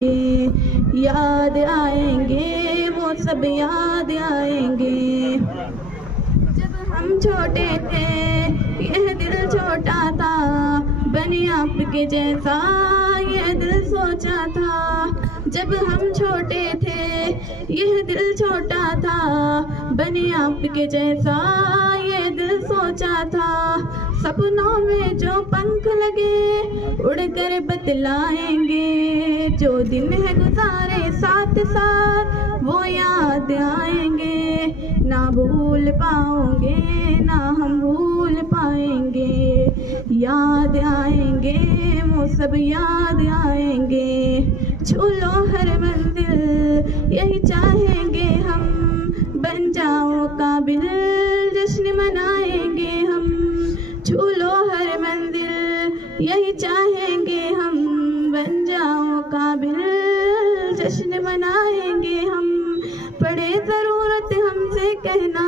याद आएंगे, वो सब याद आएंगे। जब हम छोटे थे यह दिल छोटा था, बने आपके जैसा यह दिल सोचा था। जब हम छोटे थे यह दिल छोटा था, बने आपके जैसा यह दिल सोचा था। सपनों में जो पंख लगे उड़कर बतलाएंगे, जो दिन है गुजारे साथ साथ वो याद आएंगे। ना भूल पाओगे ना हम भूल पाएंगे, याद आएंगे वो सब याद आएंगे। छू लो हर मंजिल यही चाहेंगे हम, बन जाओ काबिल जश्न मनाएंगे हम। छू लो हर मंजिल यही चाहेंगे हम, बन जाओ काबिल जश्न मनाएंगे हम। पड़े ज़रूरत हमसे कहना